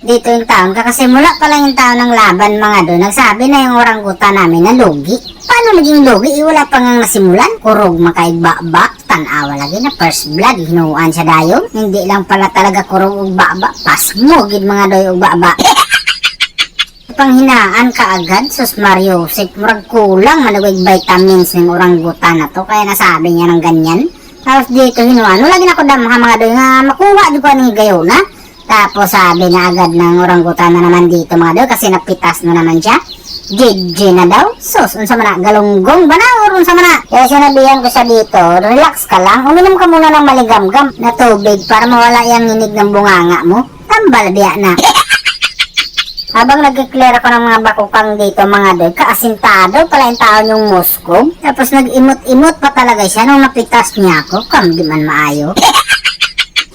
Dito yung taon, kakasimula pa lang yung taon ng laban mga doon, nagsabi na yung oranggutan namin na lugi. Paano naging lugi? Eh, wala pa nga nasimulan. Kurog makaigba-ba, tanawa lagi na first blood, hinuan siya dayon. Hindi lang pala talaga kurog ugba-ba, pasmo, gid mga doy ugba-ba. panghinaan ka agad, sus Mario, sip murag kulang managwig vitamins ng oranggutan na to, kaya nasabi niya ng ganyan. Tapos dito hinuan, wala din ako dam mga doy nga makuha di ko ng gayo na. Tapos sabi na agad ng oranggutan na naman dito mga doy kasi napitas na naman siya. JJ na daw. Sus, unsa man na, galunggong ba na or unsa man na? Kaya sinabihan ko siya dito, relax ka lang, uminom ka muna ng maligamgam na tubig para mawala yung ninig ng bunganga mo. Tambal biya na. Habang nag-clear ako ng mga bakukang dito mga doy, kaasintado pala yung tao yung Moscow. Tapos nag-imot-imot pa talaga siya nung napitas niya ako. Kam di man maayo.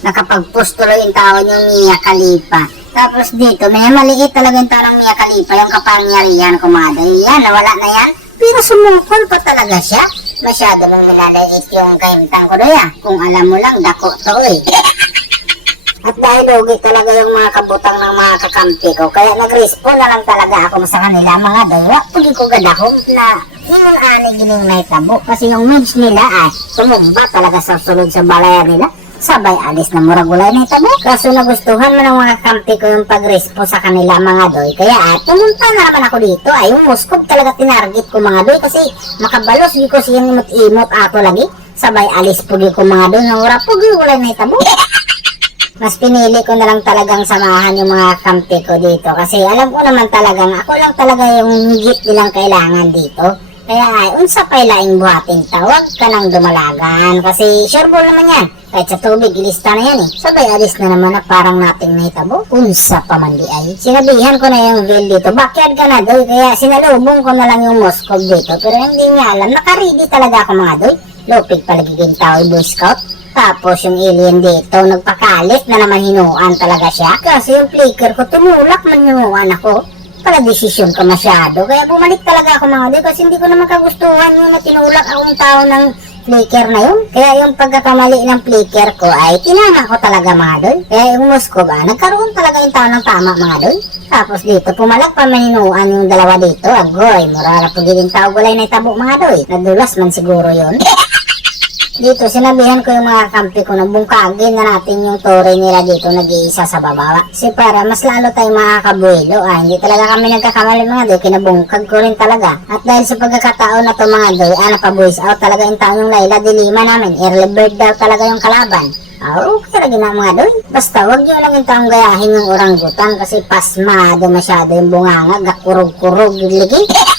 Nakapag-post tuloy yung tao yung Mia Khalifa. Tapos dito, may maliit talaga yung tao ng Mia Khalifa, yung kapangyarihan doy. Yan, nawala na yan. Pero sumungkol pa talaga siya. Masyado nang minadait yung kaimtang ko doy ah. Kung alam mo lang, dako to eh. At dahil logi talaga yung mga kabutang ng mga kakampi ko, kaya nag-respond na lang talaga ako sa kanila mga daywa. Pagi ko gadahong na yung ani gining may tabo. Kasi yung mage nila ay tumumba talaga sa sulod sa balayan nila. Sabay alis na muragulay na tabo. Kaso nagustuhan man ng mga kampi ko yung pag-respo sa kanila mga doy. Kaya ay pumunta na naman ako dito. Ay yung Moskov talaga tinarget ko mga doy kasi makabalos di ko siya imot-imot ako lagi. Sabay alis pugi ko mga doy. Nang ura pugi ulay na tabo. Mas pinili ko na lang talagang samahan yung mga kampi ko dito kasi alam ko naman talagang ako lang talaga yung higit nilang kailangan dito. Kaya ay, unsa pa laing buhating tawag ka nang dumalagan kasi sure ball naman yan. Kahit sa tubig, ilista na yan eh. Sabay alis na naman na parang nating naitabo. Unsa pa man di ay. Sinabihan ko na yung veil dito. Backyard ka na doy. Kaya sinalubong ko na lang yung Moscow dito. Pero hindi niya alam. Nakaready talaga ako mga doy. Lupig palagiging tao Boy Scout. Tapos yung alien dito, nagpakalit na naman hinuan talaga siya. Kasi yung flicker ko, tumulak man hinuan ako. Para desisyon ka masyado. Kaya bumalik talaga ako mga doy kasi hindi ko naman kagustuhan yung na tinulak akong tao ng flicker na yun. Kaya yung pagkakamali ng flicker ko ay tinama ko talaga mga doy. Kaya yung Moscow ba, nagkaroon talaga yung tao ng tama mga doy. Tapos dito, pumalak pa maninuan yung dalawa dito. Agoy, murara po din tao gulay na itabo mga doy. Nadulas man siguro yon Dito, sinabihan ko yung mga kampi ko na bungkagin na natin yung tore nila dito nag-iisa sa baba. Kasi para mas lalo tayong makakabuelo. Ah, hindi talaga kami nagkakamali mga doy, kinabungkag ko rin talaga. At dahil sa pagkakataon na to mga doy, ah, napa-voice out talaga yung taong yung Layla Dilima namin. Early bird daw talaga yung kalaban. Ah, okay lagi na mga doy. Basta wag nyo lang yung taong gayahin yung oranggutan kasi pasmado masyado yung bunganga, gakurog-kurog ligi.